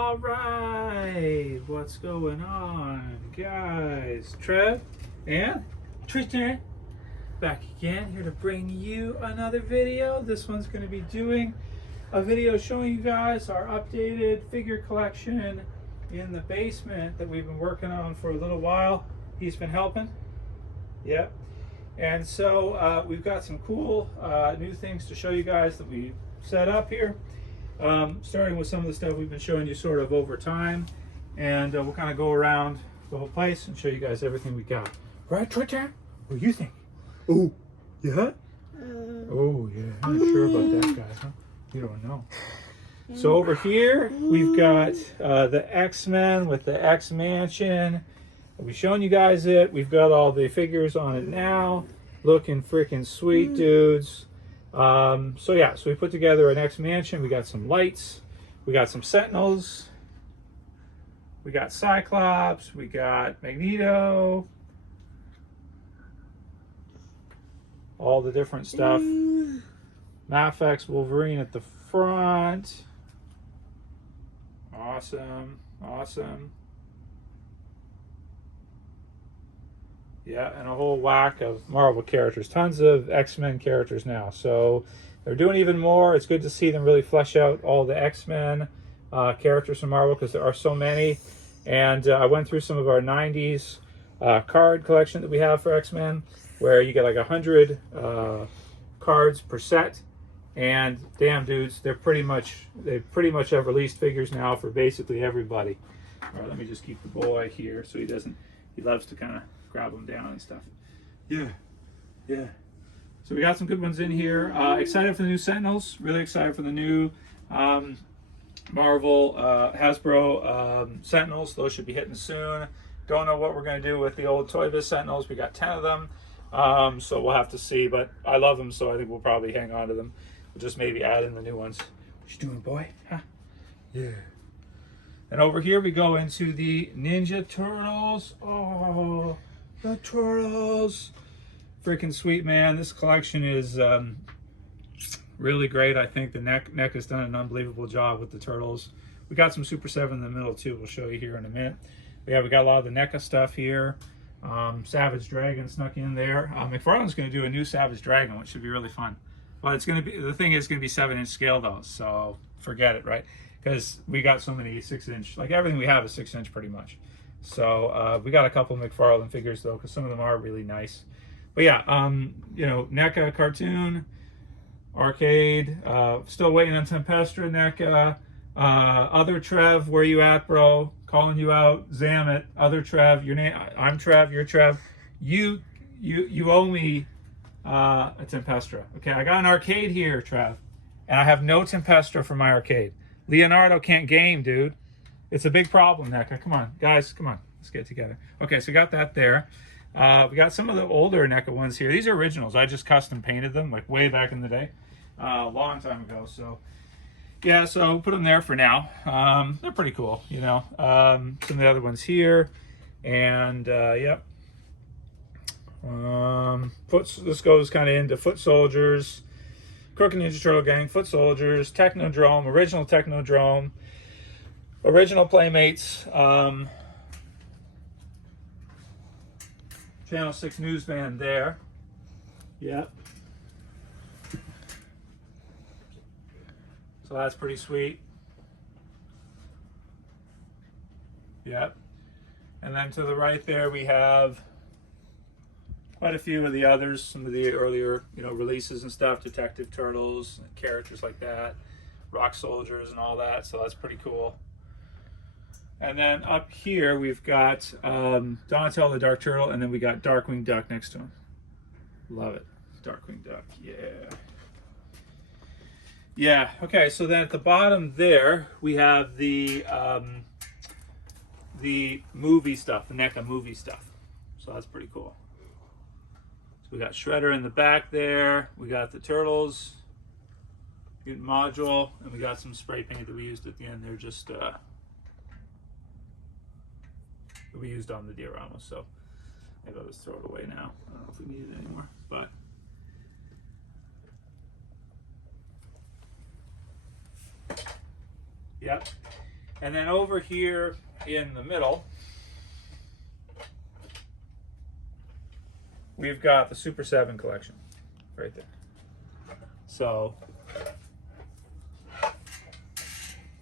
All right, what's going on, guys? Trev and Tristan back again, here to bring you another video. This one's going to be doing a video showing you guys our updated figure collection in the basement that we've been working on for a little while. He's been helping. Yep. And so we've got some cool new things to show you guys that we set up here. Starting with some of the stuff we've been showing you sort of over time, and we'll kind of go around the whole place and show you guys everything we got. Right, Twitter? What do you think? Oh, yeah? Oh, yeah. I'm not sure about that, guys, huh? You don't know. So over here, we've got the X-Men with the X-Mansion. We've shown you guys it. We've got all the figures on it now. Looking freaking sweet, dudes. So yeah, so we put together an X-Mansion. We got some lights. We got some Sentinels. We got Cyclops. We got Magneto. All the different stuff. Mafex Wolverine at the front. Awesome. Awesome. Yeah, and a whole whack of Marvel characters. Tons of X-Men characters now. So they're doing even more. It's good to see them really flesh out all the X-Men characters from Marvel, because there are so many. And I went through some of our 90s card collection that we have for X-Men, where you get like 100 cards per set. And damn, dudes, they pretty much have released figures now for basically everybody. All right, let me just keep the boy here so he loves to kind of grab them down and stuff. Yeah. So we got some good ones in here. Excited for the new Sentinels. Really excited for the new Marvel Hasbro Sentinels. Those should be hitting soon. Don't know what we're going to do with the old Toy Biz Sentinels. We got 10 of them. So we'll have to see. But I love them, so I think we'll probably hang on to them. We'll just maybe add in the new ones. What you doing, boy? Huh? Yeah. And over here we go into the Ninja Turtles. Oh, the Turtles. Freaking sweet, man. This collection is really great. I think the NEC has done an unbelievable job with the Turtles. We got some Super 7 in the middle too. We'll show you here in a minute. But yeah, we got a lot of the NECA stuff here. Savage Dragon snuck in there. McFarlane's going to do a new Savage Dragon, which should be really fun. But it's going to be, the thing is, going to be 7-inch scale though, so forget it, right? Because we got so many 6-inch, like everything we have is 6-inch pretty much. So we got a couple McFarlane figures though, because some of them are really nice. But yeah, you know, NECA cartoon, arcade, still waiting on Tempestra NECA. Other Trev, where you at, bro? Calling you out, Zamet. Other Trev, your name. I'm Trev. You're Trev. You owe me a Tempestra. Okay, I got an arcade here, Trev, and I have no Tempestra for my arcade. Leonardo can't game, dude. It's a big problem, NECA. Come on, guys, come on. Let's get together. Okay, so we got that there. We got some of the older NECA ones here. These are originals. I just custom painted them, like way back in the day. A long time ago, so... Yeah, so put them there for now. They're pretty cool, you know. Some of the other ones here. And, yep. This goes kind of into Foot Soldiers, Crooked Ninja Turtle Gang, Foot Soldiers, Technodrome, original Technodrome, original Playmates, Channel 6 news van there. Yep. So that's pretty sweet. Yep. And then to the right there we have quite a few of the others, some of the earlier, you know, releases and stuff, Detective Turtles, characters like that, Rock Soldiers and all that, so that's pretty cool. And then up here we've got Donatello the Dark Turtle, and then we got Darkwing Duck next to him. Love it. Darkwing Duck, yeah. Yeah, okay, so then at the bottom there, we have the movie stuff, the NECA movie stuff. So that's pretty cool. So we got Shredder in the back there. We got the Turtles, Mutant module, and we got some spray paint that we used at the end there, just that we used on the diorama. So maybe I'll just throw it away now. I don't know if we need it anymore, but... Yep. And then over here in the middle, we've got the Super 7 collection right there. So,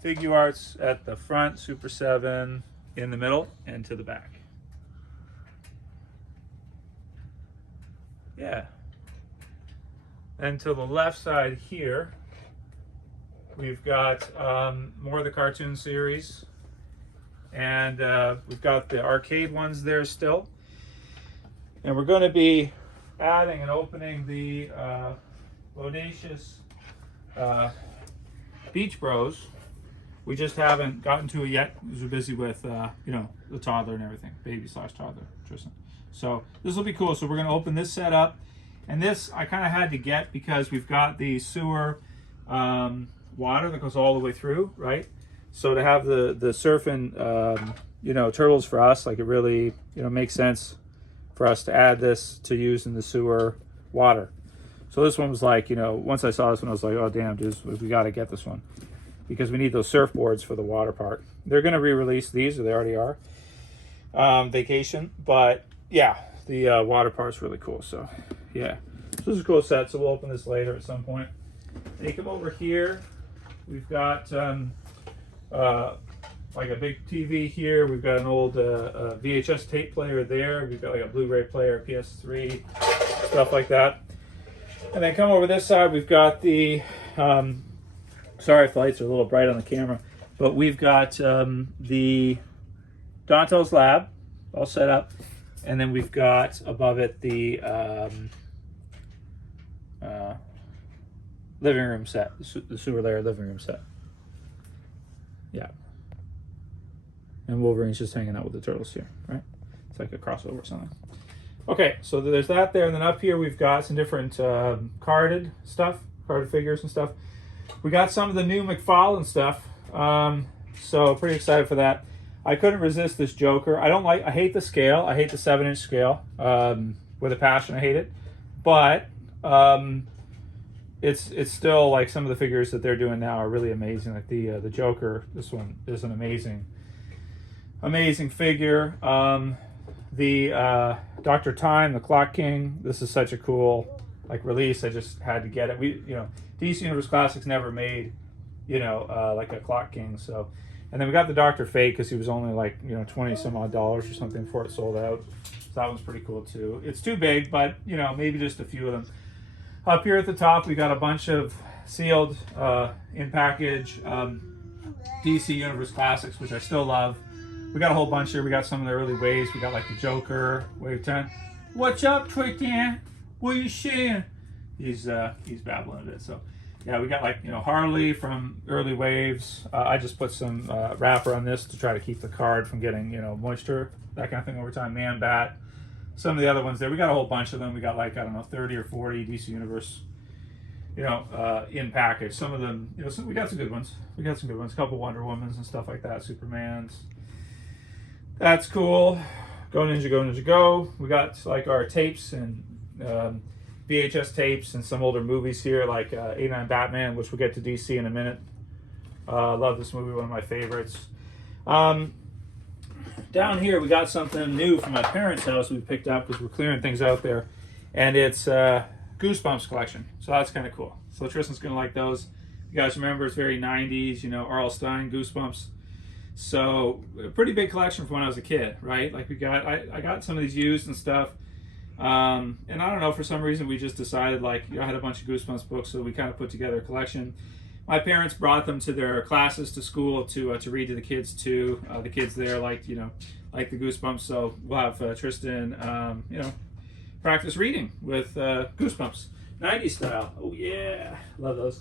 figure arts at the front, Super 7 in the middle, and to the back. Yeah. And to the left side here, we've got more of the cartoon series. And we've got the arcade ones there still. And we're going to be adding and opening the Bodacious Beach Bros. We just haven't gotten to it yet because we're busy with, you know, the toddler and everything. Baby/toddler, Tristan. So this will be cool. So we're going to open this set up. And this I kind of had to get because we've got the sewer water that goes all the way through, right? So to have the surfing, you know, turtles for us, like it really, you know, makes sense for us to add this to use in the sewer water. So this one was like, you know, once I saw this one, I was like, oh damn, dude, we got to get this one because we need those surfboards for the water park. They're going to re-release these, or they already are. Vacation, but yeah, the water part's really cool. So yeah, so this is a cool set. So we'll open this later at some point. They come over here. We've got like a big TV here. We've got an old VHS tape player there. We've got like a Blu-ray player, PS3, stuff like that. And then come over this side, we've got the, sorry if the lights are a little bright on the camera, but we've got the Dante's Lab all set up. And then we've got above it the living room set, the sewer layer living room set. Yeah. And Wolverine's just hanging out with the turtles here, right? It's like a crossover or something. Okay, so there's that there. And then up here we've got some different carded stuff, carded figures and stuff. We got some of the new McFarlane stuff. So pretty excited for that. I couldn't resist this Joker. I hate the scale. I hate the 7-inch scale. With a passion, I hate it. But it's still like some of the figures that they're doing now are really amazing. Like the Joker, this one is an amazing figure. The Dr. Time, the Clock King. This is such a cool like release. I just had to get it. DC Universe Classics never made, like a Clock King. So, and then we got the Dr. Fate because he was only like 20 some odd dollars or something before it sold out. So that one's pretty cool too. It's too big, but maybe just a few of them. Up here at the top, we got a bunch of sealed in package DC Universe Classics, which I still love. We got a whole bunch here. We got some of the early waves. We got like the Joker, Wave 10. What's up, Tristan? What are you saying? He's babbling a bit. So yeah, we got like Harley from early waves. I just put some wrapper on this to try to keep the card from getting moisture, that kind of thing over time. Man Bat. Some of the other ones there. We got a whole bunch of them. We got like, I don't know, 30 or 40 DC Universe, in package. Some of them, we got some good ones. We got some good ones. A couple Wonder Womans and stuff like that. Supermans. That's cool. Go Ninja, Go Ninja, Go. We got like our tapes and VHS tapes and some older movies here, like 89 Batman, which we'll get to DC in a minute. Love this movie, one of my favorites. Down here, we got something new from my parents' house we picked up because we're clearing things out there. And it's Goosebumps collection. So that's kind of cool. So Tristan's going to like those. You guys remember, it's very 90s, R.L. Stine, Goosebumps. So a pretty big collection from when I was a kid, right? Like I got some of these used and stuff. And I don't know, for some reason we just decided, like, I had a bunch of Goosebumps books, so we kind of put together a collection. My parents brought them to their classes to school to read to the kids too. The kids there liked the Goosebumps, so we'll have Tristan, practice reading with Goosebumps, 90s style. Oh yeah, love those.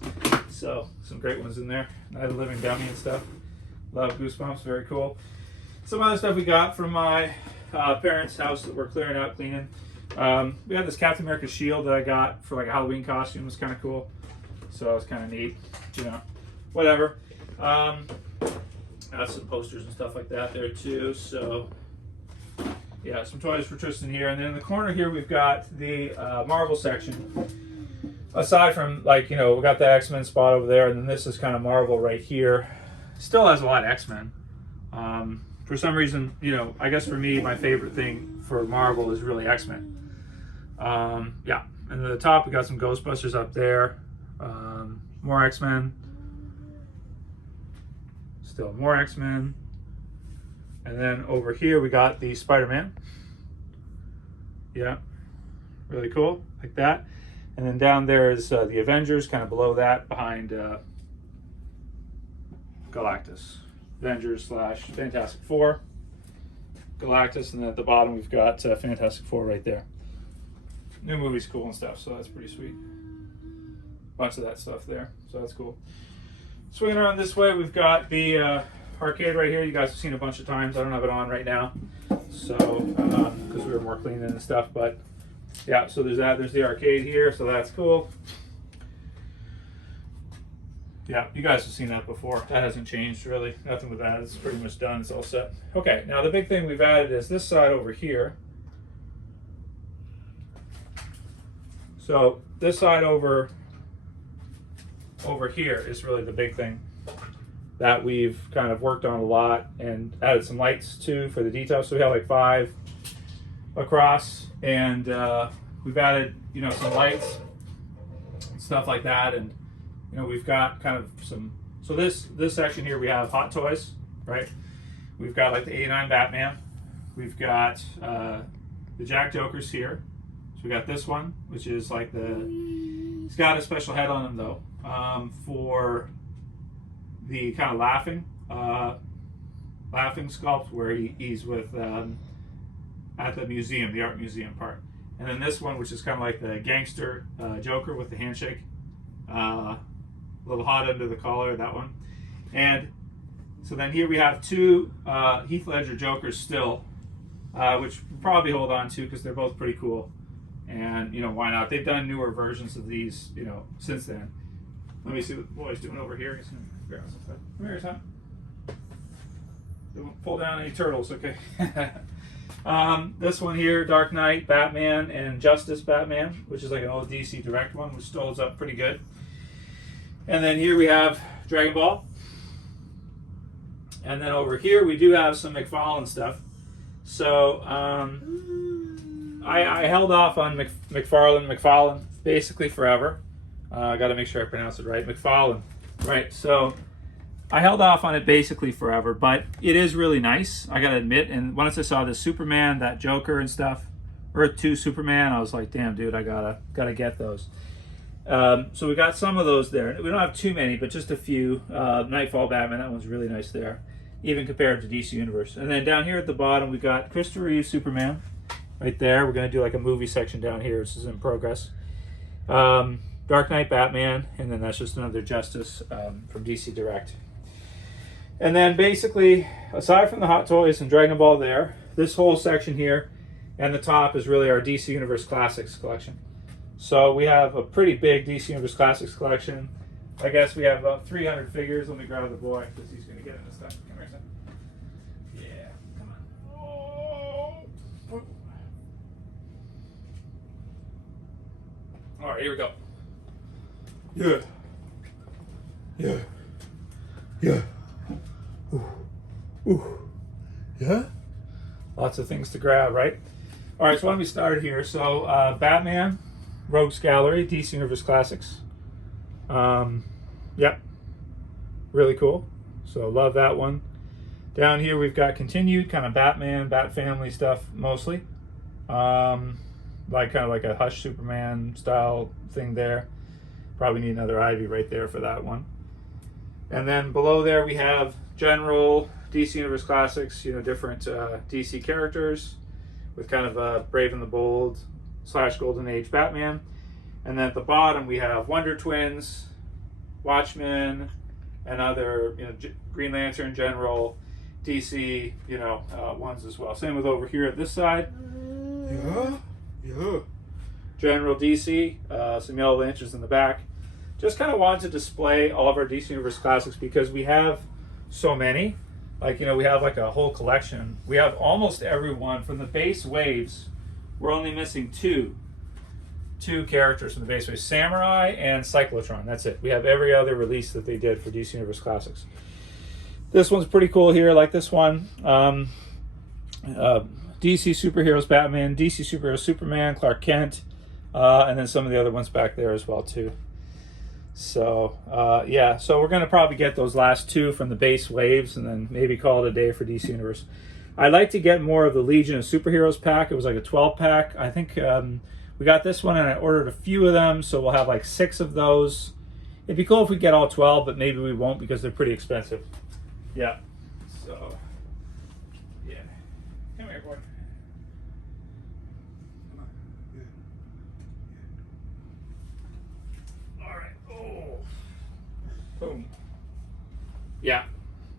So some great ones in there. Night of the Living Dummy and stuff. Love Goosebumps, very cool. Some other stuff we got from my parents' house that we're clearing out, cleaning. We had this Captain America shield that I got for like a Halloween costume. It was kind of cool. So it was kind of neat, whatever. Got some posters and stuff like that there too. So yeah, some toys for Tristan here. And then in the corner here, we've got the Marvel section. Aside from we got the X-Men spot over there, and then this is kind of Marvel right here. Still has a lot of X-Men. For some reason, you know, I guess for me, my favorite thing for Marvel is really X-Men. Yeah, and at the top we got some Ghostbusters up there. More X-Men. Still more X-Men. And then over here we got the Spider-Man. Yeah, really cool, like that. And then down there is the Avengers, kind of below that, behind Galactus. Avengers / Fantastic Four. Galactus, and then at the bottom we've got Fantastic Four right there. New movie's cool and stuff, so that's pretty sweet. Bunch of that stuff there, so that's cool. Swinging around this way, we've got the arcade right here. You guys have seen a bunch of times. I don't have it on right now, so because we were more cleaning and stuff. But yeah, so there's that. There's the arcade here, so that's cool. Yeah, you guys have seen that before. That hasn't changed really. Nothing with that. It's pretty much done. It's all set. Okay, now the big thing we've added is this side over here. So this side over here is really the big thing that we've kind of worked on a lot and added some lights too for the details. So we have like 5 across, and we've added, you know, some lights and stuff like that. And you know, we've got kind of some, so this section here we have Hot Toys, right? We've got like the 89 Batman. We've got the Jack Jokers here. So we got this one, which is like he's got a special head on him though, for the kind of laughing sculpt where he's with at the museum, the art museum part. And then this one, which is kind of like the gangster Joker with the handshake. A little hot under the collar, that one. And so then here we have 2 Heath Ledger Jokers still, which we'll probably hold on to because they're both pretty cool. And, you know, why not? They've done newer versions of these, you know, since then. Let me see what the boy's doing over here. He's going to figure out some stuff. Come here, son. Don't pull down any turtles, okay? This one here, Dark Knight, Batman, and Justice Batman, which is like an old DC Direct one, which still holds up pretty good. And then here we have Dragon Ball. And then over here we do have some McFarlane stuff. So I held off on McFarlane basically forever. I got to make sure I pronounce it right. McFarlane. Right, so I held off on it basically forever, but it is really nice, I got to admit. And once I saw the Superman, that Joker and stuff, Earth 2 Superman, I was like, damn, dude, I gotta get those. So we got some of those there. We don't have too many, but just a few. Nightfall Batman, that one's really nice there, even compared to DC Universe. And then down here at the bottom, we got Christopher Reeve Superman, right there. We're going to do like a movie section down here. This is in progress. Dark Knight Batman, and then that's just another Justice from DC Direct. And then basically, aside from the Hot Toys and Dragon Ball there, this whole section here and the top is really our DC Universe Classics collection. So we have a pretty big DC Universe Classics collection. I guess we have about 300 figures. Let me grab the boy because he's going to get in this stuff. Come here, son. Yeah, come on. Oh. All right, here we go. Yeah. Yeah. Yeah. Ooh. Ooh. Yeah? Lots of things to grab, right? All right, so why don't we start here? So Batman, Rogues Gallery, DC Universe Classics. Yep, really cool. So love that one. Down here we've got continued kind of Batman, Bat Family stuff mostly. Like kind of like a Hush Superman style thing there. Probably need another Ivy right there for that one. And then below there we have general DC Universe Classics, you know, different DC characters with kind of Brave and the Bold / Golden Age Batman. And then at the bottom we have Wonder Twins, Watchmen, and other, you know, Green Lantern, general DC, you know, ones as well. Same with over here at this side. Yeah. General DC, some Yellow Lanterns in the back. Just kind of wanted to display all of our DC Universe Classics because we have so many. Like, you know, we have like a whole collection. We have almost every one from the base waves. We're only missing two characters from the base waves, Samurai and Cyclotron. That's it. We have every other release that they did for DC Universe Classics. This one's pretty cool here. I like this one. DC Superheroes Batman, DC Superheroes Superman, Clark Kent, and then some of the other ones back there as well too. So yeah, so we're gonna probably get those last two from the base waves and then maybe call it a day for DC Universe. I'd like to get more of the Legion of Superheroes pack. It was like a 12 pack. I think we got this one and I ordered a few of them, so we'll have like 6 of those. It'd be cool if we get all 12, but maybe we won't because they're pretty expensive. Yeah, so yeah. Come here, boy. Come on. Good. All right. Oh. Boom. Yeah.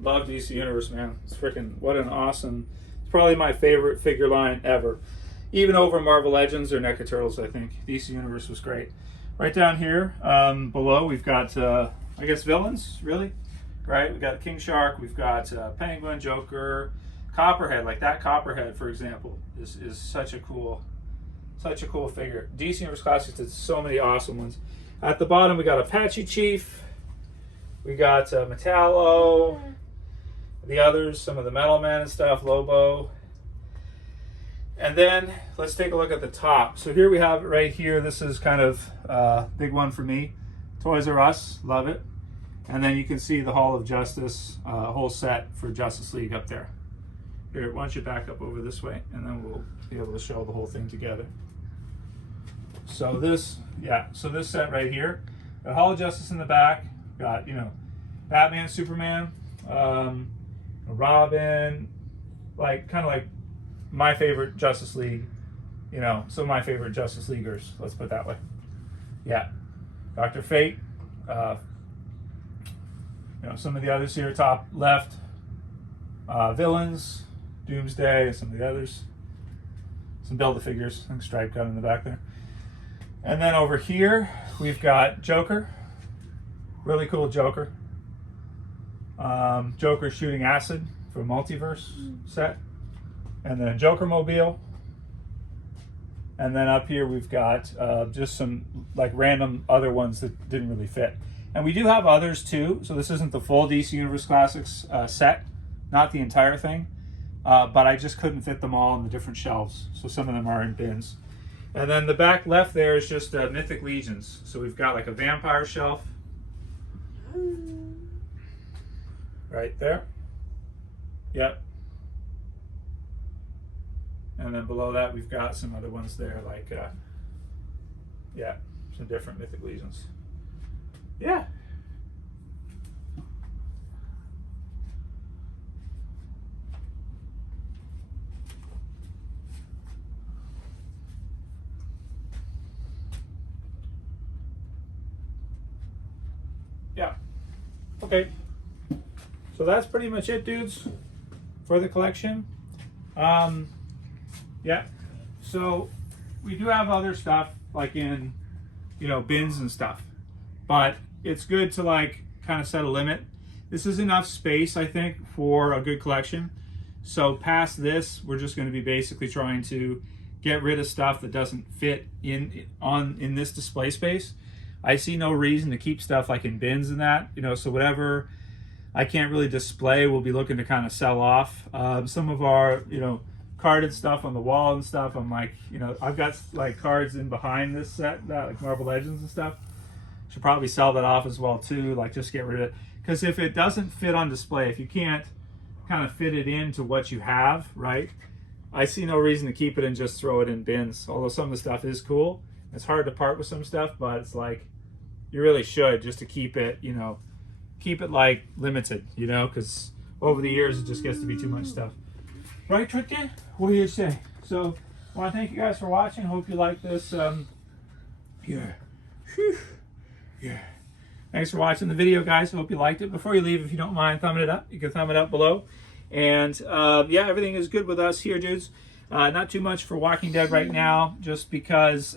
Love DC Universe, man. It's freaking, what an awesome, it's probably my favorite figure line ever. Even over Marvel Legends or NECA Turtles, I think. DC Universe was great. Right down here, below, we've got, I guess, villains, really? Right? We've got King Shark, we've got Penguin, Joker, Copperhead. Like that Copperhead, for example, is such a cool figure. DC Universe Classics did so many awesome ones. At the bottom, we got Apache Chief, we got Metallo, the others, some of the Metal Man and stuff, Lobo. And then let's take a look at the top. So here we have it right here. This is kind of a big one for me. Toys R Us, love it. And then you can see the Hall of Justice, whole set for Justice League up there. Here, why don't you back up over this way, and then we'll be able to show the whole thing together. So this, yeah, so this set right here, got Hall of Justice in the back, got, you know, Batman, Superman, Robin, like, kind of like my favorite Justice League, you know, some of my favorite Justice Leaguers, let's put it that way. Yeah, Dr. Fate, you know, some of the others here, top left, villains, Doomsday, and some of the others. Some Build-A-Figures, I think Stripe got in the back there. And then over here, we've got Joker, really cool Joker. Joker shooting acid for Multiverse set. And then Joker Mobile. And then up here we've got just some like random other ones that didn't really fit. And we do have others too, so this isn't the full DC Universe Classics set, not the entire thing, but I just couldn't fit them all in the different shelves, so some of them are in bins. And then the back left there is just Mythic Legions. So we've got like a vampire shelf right there. Yep. And then below that we've got some other ones there, like yeah, some different Mythic Legions. Yeah. Yeah. Okay. So that's pretty much it, dudes, for the collection. Yeah. So we do have other stuff like in, you know, bins and stuff, but it's good to like kind of set a limit. This is enough space, I think, for a good collection. So past this, we're just going to be basically trying to get rid of stuff that doesn't fit in this display space. I see no reason to keep stuff like in bins and that, you know, so whatever I can't really display, we'll be looking to kind of sell off. Some of our, you know, carded stuff on the wall and stuff, I'm like, you know, I've got like cards in behind this set, that like Marvel Legends and stuff. Should probably sell that off as well too, like just get rid of it. Because if it doesn't fit on display, if you can't kind of fit it into what you have, right? I see no reason to keep it and just throw it in bins. Although some of the stuff is cool. It's hard to part with some stuff, but it's like, you really should just to keep it, you know, keep it like limited, you know, because over the years it just gets to be too much stuff. Right, Tricky? What do you say? So, I want to thank you guys for watching. Hope you like this. Yeah. Whew. Yeah. Thanks for watching the video, guys. Hope you liked it. Before you leave, if you don't mind thumbing it up, you can thumb it up below. And yeah, everything is good with us here, dudes. Not too much for Walking Dead right now, just because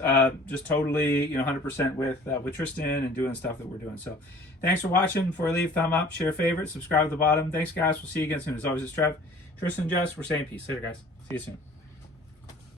just totally, you know, 100% with Tristan and doing stuff that we're doing. So thanks for watching. Before you leave, thumb up, share, favorite, subscribe at the bottom. Thanks, guys. We'll see you again soon. As always, it's Trev, Tristan, Jess. We're saying peace. Later, guys. See you soon.